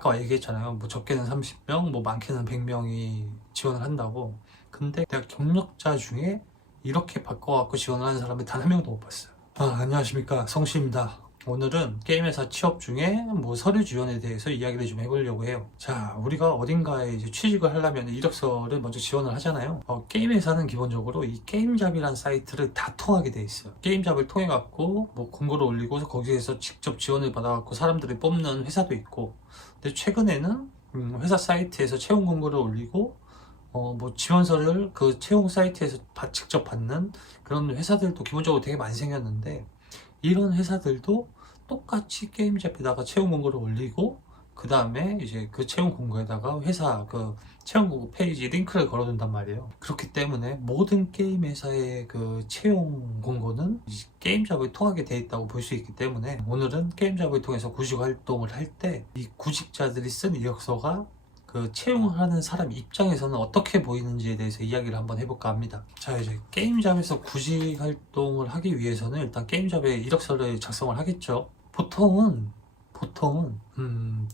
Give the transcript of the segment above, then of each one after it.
아까 얘기했잖아요. 뭐 적게는 30명, 뭐 많게는 100명이 지원을 한다고. 근데 내가 경력자 중에 이렇게 바꿔갖고 지원을 하는 사람이 단 한 명도 못 봤어요. 안녕하십니까, 성씨입니다. 오늘은 게임회사 취업 중에 뭐 서류 지원에 대해서 이야기를 좀 해보려고 해요. 자, 우리가 어딘가에 이제 취직을 하려면 이력서를 먼저 지원을 하잖아요. 게임회사는 기본적으로 이 게임잡이라는 사이트를 다 통하게 돼 있어요. 게임잡을 통해 갖고 뭐 공고를 올리고 거기에서 직접 지원을 받아 갖고 사람들을 뽑는 회사도 있고, 근데 최근에는 회사 사이트에서 채용 공고를 올리고 뭐 지원서를 그 채용 사이트에서 직접 받는 그런 회사들도 기본적으로 되게 많이 생겼는데, 이런 회사들도 똑같이 게임잡에다가 채용 공고를 올리고 그 다음에 이제 그 채용 공고에다가 회사 그 채용 공고 페이지 링크를 걸어둔단 말이에요. 그렇기 때문에 모든 게임 회사의 그 채용 공고는 게임잡을 통하게 돼 있다고 볼 수 있기 때문에, 오늘은 게임잡을 통해서 구직 활동을 할 때 이 구직자들이 쓴 이력서가 그 채용을 하는 사람 입장에서는 어떻게 보이는지에 대해서 이야기를 한번 해볼까 합니다. 자, 이제 게임잡에서 구직 활동을 하기 위해서는 일단 게임잡에 이력서를 작성을 하겠죠. 보통은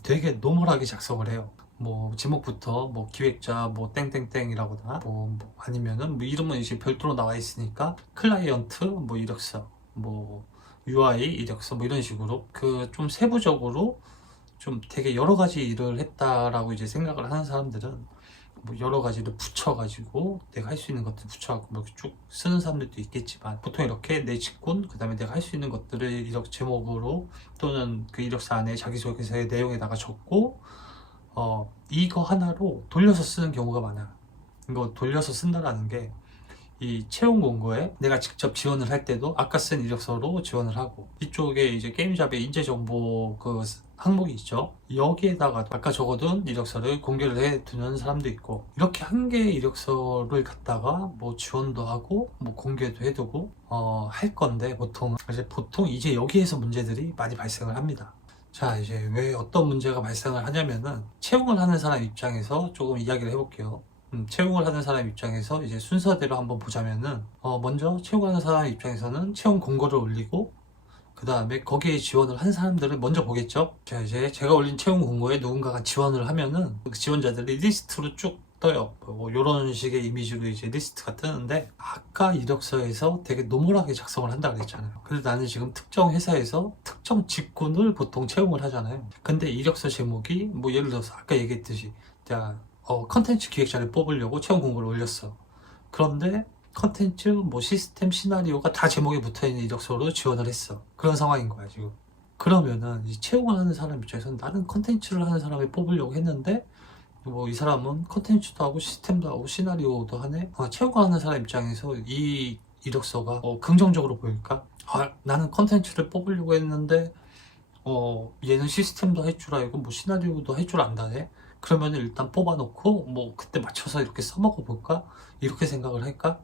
되게 노멀하게 작성을 해요. 뭐 제목부터 뭐 기획자 뭐 땡땡땡이라거나 뭐 아니면은 뭐 이름은 이제 별도로 나와 있으니까 클라이언트 뭐 이력서, 뭐 UI 이력서 뭐 이런 식으로 그 좀 세부적으로 좀 되게 여러 가지 일을 했다라고 이제 생각을 하는 사람들은 뭐 여러 가지를 붙여가지고 내가 할 수 있는 것들 붙여갖고 뭐 이렇게 쭉 쓰는 사람들도 있겠지만, 보통 이렇게 내 직군, 그 다음에 내가 할 수 있는 것들을 이력 제목으로 또는 그 이력서 안에 자기소개서의 내용에다가 적고 이거 하나로 돌려서 쓰는 경우가 많아요. 이거 돌려서 쓴다라는 게, 이 채용 공고에 내가 직접 지원을 할 때도 아까 쓴 이력서로 지원을 하고, 이쪽에 이제 게임잡의 인재정보 그 항목이 있죠. 여기에다가 아까 적어둔 이력서를 공개를 해 두는 사람도 있고, 이렇게 한 개의 이력서를 갖다가 뭐 지원도 하고 뭐 공개도 해두고 할 건데, 보통 이제 여기에서 문제들이 많이 발생을 합니다. 자, 이제 왜 어떤 문제가 발생을 하냐면은, 채용을 하는 사람 입장에서 조금 이야기를 해볼게요. 채용을 하는 사람 입장에서 이제 순서대로 한번 보자면은, 먼저 채용하는 사람 입장에서는 채용 공고를 올리고 그 다음에 거기에 지원을 한 사람들을 먼저 보겠죠. 자, 이제 제가 올린 채용 공고에 누군가가 지원을 하면은 그 지원자들이 리스트로 쭉 떠요. 뭐 이런 식의 이미지로 이제 리스트가 뜨는데, 아까 이력서에서 되게 노멀하게 작성을 한다 그랬잖아요. 근데 나는 지금 특정 회사에서 특정 직군을 보통 채용을 하잖아요. 근데 이력서 제목이 뭐 예를 들어서 아까 얘기했듯이, 자, 컨텐츠 기획자를 뽑으려고 채용 공고를 올렸어. 그런데 컨텐츠 뭐 시스템 시나리오가 다 제목에 붙어있는 이력서로 지원을 했어. 그런 상황인 거야 지금. 그러면은 이 채용을 하는 사람 입장에서는, 나는 컨텐츠를 하는 사람을 뽑으려고 했는데 뭐 이 사람은 컨텐츠도 하고 시스템도 하고 시나리오도 하네. 채용을 하는 사람 입장에서 이 이력서가 긍정적으로 보일까? 나는 컨텐츠를 뽑으려고 했는데 얘는 시스템도 할 줄 알고 뭐 시나리오도 할 줄 안다네. 그러면 일단 뽑아놓고 뭐 그때 맞춰서 이렇게 써먹어 볼까? 이렇게 생각을 할까?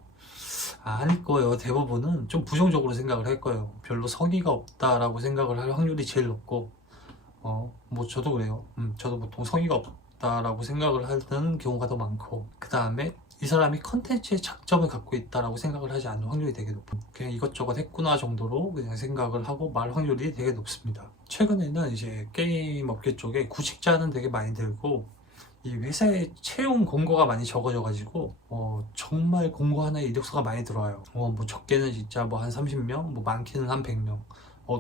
아닐 거예요. 대부분은 좀 부정적으로 생각을 할 거예요. 별로 성의가 없다라고 생각을 할 확률이 제일 높고, 뭐 저도 그래요. 저도 보통 성의가 없다라고 생각을 하는 경우가 더 많고, 그 다음에 이 사람이 컨텐츠에 장점을 갖고 있다라고 생각을 하지 않는 확률이 되게 높아요. 그냥 이것저것 했구나 정도로 그냥 생각을 하고 말 확률이 되게 높습니다. 최근에는 이제 게임 업계 쪽에 구직자는 되게 많이 들고, 이 회사의 채용 공고가 많이 적어져 가지고 정말 공고 하나에 이력서가 많이 들어와요. 뭐 적게는 진짜 뭐 한 30명, 뭐 많게는 한 100명.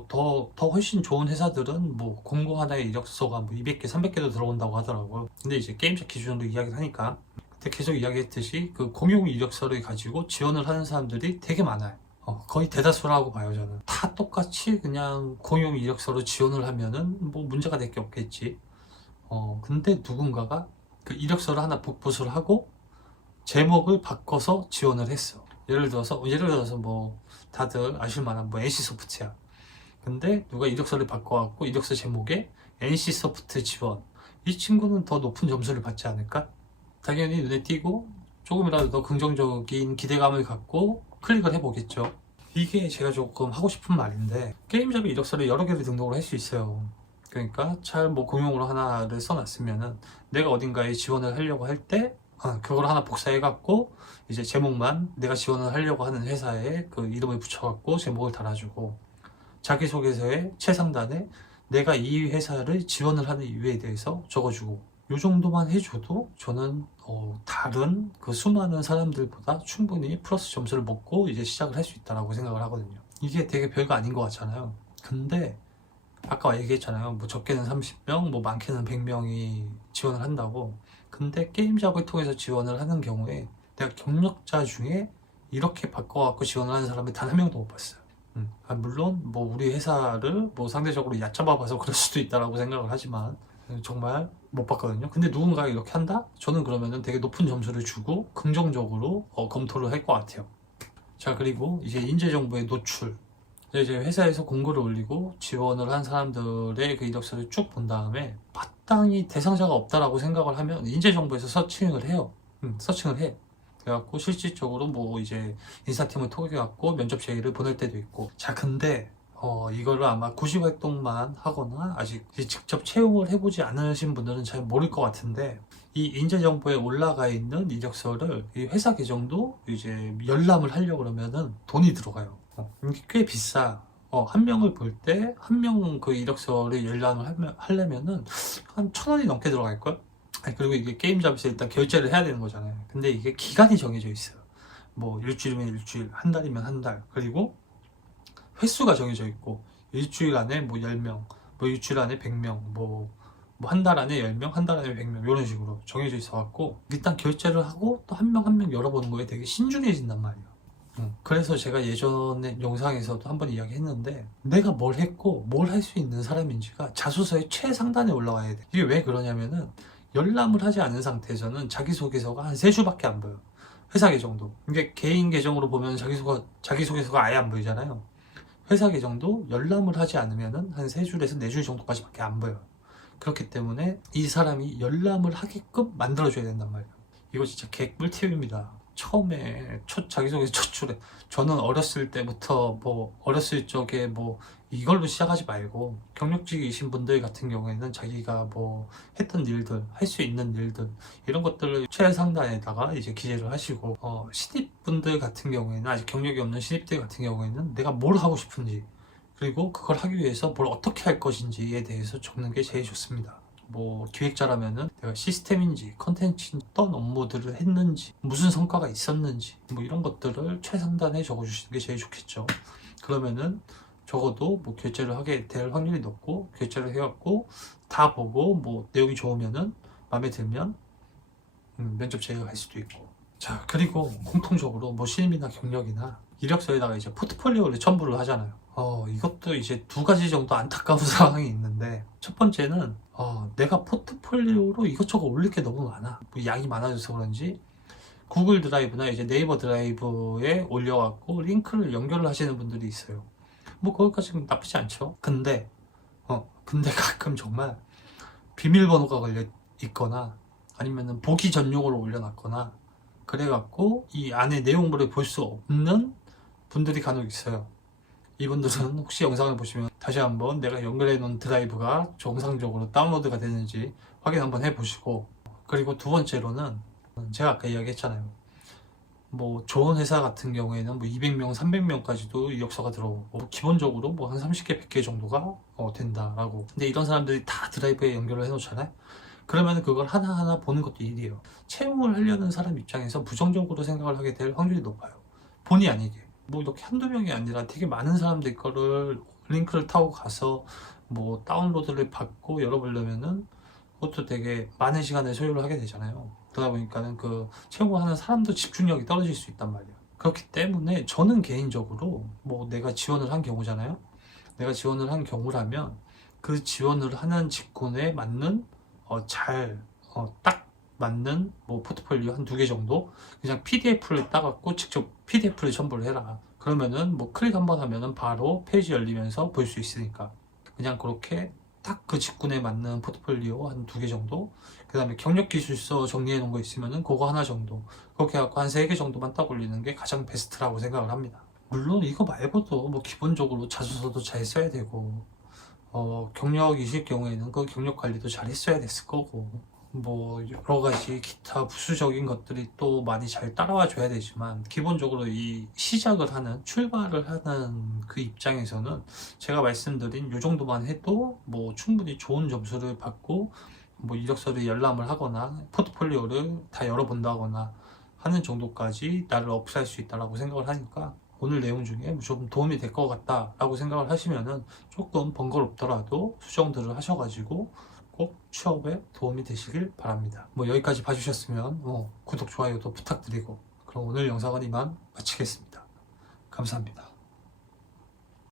더 훨씬 좋은 회사들은 뭐 공고 하나에 이력서가 뭐 200개, 300개도 들어온다고 하더라고요. 근데 이제 게임샵 기준으로 이야기를 하니까, 근데 계속 이야기했듯이 그 공용 이력서를 가지고 지원을 하는 사람들이 되게 많아요. 거의 대다수라고 봐요. 저는 다 똑같이 그냥 공용 이력서로 지원을 하면은 뭐 문제가 될 게 없겠지. 근데 누군가가 그 이력서를 하나 복붙을 하고 제목을 바꿔서 지원을 했어. 예를 들어서 뭐 다들 아실만한 뭐 NC소프트야. 근데 누가 이력서를 바꿔갖고 이력서 제목에 NC소프트 지원. 이 친구는 더 높은 점수를 받지 않을까? 당연히 눈에 띄고 조금이라도 더 긍정적인 기대감을 갖고 클릭을 해보겠죠. 이게 제가 조금 하고 싶은 말인데, 게임잡이 이력서를 여러 개를 등록을 할 수 있어요. 그러니까 잘 뭐 공용으로 하나를 써놨으면은 내가 어딘가에 지원을 하려고 할 때 그걸 하나 복사해 갖고 이제 제목만 내가 지원을 하려고 하는 회사에 그 이름을 붙여 갖고 제목을 달아주고, 자기소개서의 최상단에 내가 이 회사를 지원을 하는 이유에 대해서 적어주고, 이 정도만 해줘도 저는 다른 그 수많은 사람들보다 충분히 플러스 점수를 먹고 이제 시작을 할 수 있다고 생각을 하거든요. 이게 되게 별거 아닌 것 같잖아요. 근데 아까 얘기했잖아요. 뭐 적게는 30명, 뭐 많게는 100명이 지원을 한다고. 근데 게임 작업을 통해서 지원을 하는 경우에 내가 경력자 중에 이렇게 바꿔갖고 지원을 하는 사람이 단 한 명도 못 봤어요. 물론 뭐 우리 회사를 뭐 상대적으로 얕잡아 봐서 그럴 수도 있다라고 생각을 하지만 정말 못 봤거든요. 근데 누군가가 이렇게 한다? 저는 그러면은 되게 높은 점수를 주고 긍정적으로 검토를 할 것 같아요. 자, 그리고 이제 인재정보의 노출. 이제 회사에서 공고를 올리고 지원을 한 사람들의 그 이력서를 쭉 본 다음에 마땅히 대상자가 없다라고 생각을 하면 인재정보에서 서칭을 해요. 서칭을 해. 그래갖고 실질적으로 뭐 이제 인사팀을 통해갖고 면접 제의를 보낼 때도 있고. 자, 근데 이거를 아마 구직 활동만 하거나 아직 직접 채용을 해보지 않으신 분들은 잘 모를 것 같은데, 이 인재정보에 올라가 있는 이력서를 이 회사 계정도 이제 열람을 하려고 그러면은 돈이 들어가요. 이게 꽤 비싸. 한 명을 볼 때 한 명 그 이력서를 열람을 하려면은 한 1,000원이 넘게 들어갈걸? 그리고 이게 게임 잡에서 일단 결제를 해야 되는 거잖아요. 근데 이게 기간이 정해져 있어요. 뭐 일주일이면 일주일, 한 달이면 한 달, 그리고 횟수가 정해져 있고, 일주일 안에 뭐 10명, 뭐 일주일 안에 100명, 뭐 한 달 안에 10명, 한 달 안에 100명, 이런 식으로 정해져 있어 갖고 일단 결제를 하고 또 한 명 한 명 열어보는 거에 되게 신중해진단 말이에요. 그래서 제가 예전에 영상에서도 한번 이야기했는데, 내가 뭘 했고 뭘 할 수 있는 사람인지가 자소서의 최상단에 올라와야 돼. 이게 왜 그러냐면은 열람을 하지 않은 상태에서는 자기소개서가 한 3줄밖에 안 보여. 회사 계정도. 이게 개인 계정으로 보면 자기소개서가 아예 안 보이잖아요. 회사 계정도 열람을 하지 않으면은 한 3줄에서 4줄 정도까지밖에 안 보여요. 그렇기 때문에 이 사람이 열람을 하게끔 만들어줘야 된단 말이에요. 이거 진짜 개꿀팁입니다. 처음에 자기소개서 첫 줄에, 저는 어렸을 때부터 뭐 어렸을 적에 뭐 이걸로 시작하지 말고, 경력직이신 분들 같은 경우에는 자기가 뭐 했던 일들, 할 수 있는 일들, 이런 것들을 최상단에다가 이제 기재를 하시고, 신입분들 같은 경우에는, 아직 경력이 없는 신입들 같은 경우에는 내가 뭘 하고 싶은지, 그리고 그걸 하기 위해서 뭘 어떻게 할 것인지에 대해서 적는 게 제일 좋습니다. 뭐 기획자라면은 내가 시스템인지 컨텐츠인지 어떤 업무들을 했는지, 무슨 성과가 있었는지, 뭐 이런 것들을 최상단에 적어주시는 게 제일 좋겠죠. 그러면은 적어도 뭐 결제를 하게 될 확률이 높고, 결제를 해갖고 다 보고 뭐 내용이 좋으면은, 마음에 들면 면접 제의가 갈 수도 있고. 자, 그리고 공통적으로 뭐 신입이나 경력이나 이력서에다가 이제 포트폴리오를 첨부를 하잖아요. 이것도 이제 2가지 정도 안타까운 상황이 있는데, 첫 번째는 내가 포트폴리오로 이것저것 올릴 게 너무 많아. 뭐 양이 많아져서 그런지 구글 드라이브나 이제 네이버 드라이브에 올려갖고 링크를 연결을 하시는 분들이 있어요. 뭐 거기까지는 나쁘지 않죠. 근데 가끔 정말 비밀번호가 걸려 있거나 아니면은 보기 전용으로 올려놨거나 그래갖고 이 안에 내용물을 볼 수 없는 분들이 간혹 있어요. 이분들은 혹시 영상을 보시면 다시 한번 내가 연결해 놓은 드라이브가 정상적으로 다운로드가 되는지 확인 한번 해보시고, 그리고 두 번째로는 제가 아까 이야기했잖아요. 뭐 좋은 회사 같은 경우에는 뭐 200명, 300명까지도 이력서가 들어오고, 기본적으로 뭐 한 30개, 100개 정도가 된다라고. 근데 이런 사람들이 다 드라이브에 연결을 해놓잖아요. 그러면 그걸 하나하나 보는 것도 일이에요. 채용을 하려는 사람 입장에서 부정적으로 생각을 하게 될 확률이 높아요. 본의 아니게. 뭐 이렇게 한두 명이 아니라 되게 많은 사람들 거를 링크를 타고 가서 뭐 다운로드를 받고 열어보려면은 그것도 되게 많은 시간을 소요를 하게 되잖아요. 그러다 보니까는 그 채용하는 사람도 집중력이 떨어질 수 있단 말이에요. 그렇기 때문에 저는 개인적으로 뭐 내가 지원을 한 경우잖아요. 내가 지원을 한 경우라면 그 지원을 하는 직군에 맞는 딱 맞는 뭐 포트폴리오 한 2개 정도 그냥 PDF를 따갖고 직접 PDF를 첨부를 해라. 그러면은 뭐 클릭 한번 하면은 바로 페이지 열리면서 볼 수 있으니까, 그냥 그렇게 딱 그 직군에 맞는 포트폴리오 한 2개 정도, 그 다음에 경력 기술서 정리해 놓은 거 있으면은 그거 하나 정도, 그렇게 해갖고 한 3개 정도만 딱 올리는 게 가장 베스트라고 생각을 합니다. 물론 이거 말고도 뭐 기본적으로 자소서도 잘 써야 되고, 경력이실 경우에는 그 경력 관리도 잘 했어야 됐을 거고, 뭐 여러 가지 기타 부수적인 것들이 또 많이 잘 따라와 줘야 되지만, 기본적으로 이 시작을 하는, 출발을 하는 그 입장에서는 제가 말씀드린 이 정도만 해도 뭐 충분히 좋은 점수를 받고 뭐 이력서를 열람을 하거나 포트폴리오를 다 열어본다거나 하는 정도까지 나를 업할 수 있다고 생각을 하니까, 오늘 내용 중에 좀 도움이 될 것 같다라고 생각을 하시면은 조금 번거롭더라도 수정들을 하셔가지고 꼭 취업에 도움이 되시길 바랍니다. 뭐 여기까지 봐주셨으면 구독, 좋아요도 부탁드리고, 그럼 오늘 영상은 이만 마치겠습니다. 감사합니다.